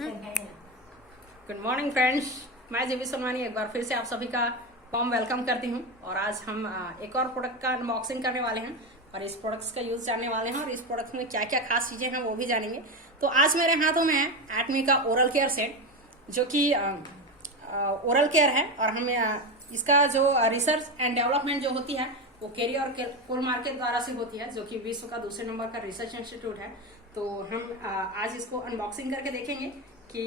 Good morning friends, मैं जीवी सोमानी एक बार फिर से आप सभी का वार्म वेलकम करती हूं। और आज हम एक और प्रोडक्ट का अनबॉक्सिंग करने वाले हैं और इस प्रोडक्ट्स का यूज जानने वाले हैं और इस प्रोडक्ट में क्या क्या खास चीजें हैं वो भी जानेंगे। तो आज मेरे हाथों में है एटमी का ओरल केयर सेट, जो कि ओरल केयर है। और हम इसका जो रिसर्च एंड डेवलपमेंट जो होती है वो केरी और कोल मार्केट द्वारा से होती है, जो कि विश्व का दूसरे नंबर का रिसर्च इंस्टीट्यूट है। तो हम आज इसको अनबॉक्सिंग करके देखेंगे कि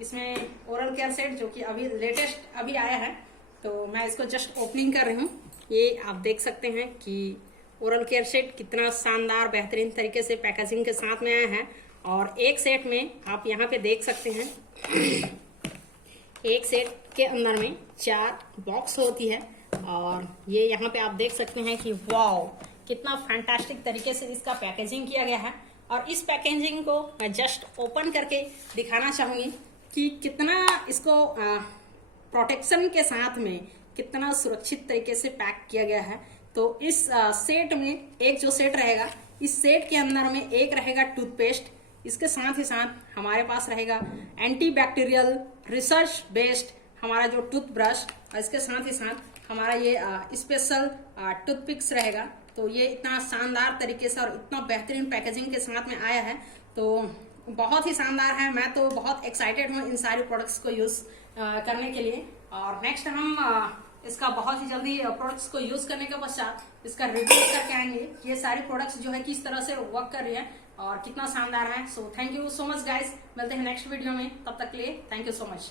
इसमें ओरल केयर सेट जो कि अभी लेटेस्ट अभी आया है। तो मैं इसको जस्ट ओपनिंग कर रही हूँ। ये आप देख सकते हैं कि ओरल केयर सेट कितना शानदार बेहतरीन तरीके से पैकेजिंग के साथ में आया है। और एक सेट में आप यहाँ पे देख सकते हैं, एक सेट के अंदर में 4 बॉक्स होती है। और ये यहाँ पे आप देख सकते हैं कि वाओ, कितना फैंटास्टिक तरीके से इसका पैकेजिंग किया गया है। और इस पैकेजिंग को मैं जस्ट ओपन करके दिखाना चाहूंगी कि कितना इसको प्रोटेक्शन के साथ में कितना सुरक्षित तरीके से पैक किया गया है। तो इस सेट में एक जो सेट रहेगा, इस सेट के अंदर में एक रहेगा टूथपेस्ट, इसके साथ ही साथ हमारे पास रहेगा एंटीबैक्टीरियल रिसर्च बेस्ड हमारा जो टूथब्रश, और इसके साथ ही साथ हमारा ये स्पेशल टूथपिक्स रहेगा। तो ये इतना शानदार तरीके से और इतना बेहतरीन पैकेजिंग के साथ में आया है, तो बहुत ही शानदार है। मैं तो बहुत एक्साइटेड हूँ इन सारी प्रोडक्ट्स को यूज करने के लिए। और नेक्स्ट हम इसका बहुत ही जल्दी प्रोडक्ट्स को यूज करने के पश्चात इसका रिव्यू करके आएंगे कि ये सारी प्रोडक्ट्स जो है किस तरह से वर्क कर रही है और कितना शानदार है। So thank you so much guys, मिलते हैं नेक्स्ट वीडियो में, तब तक के लिए थैंक यू सो मच।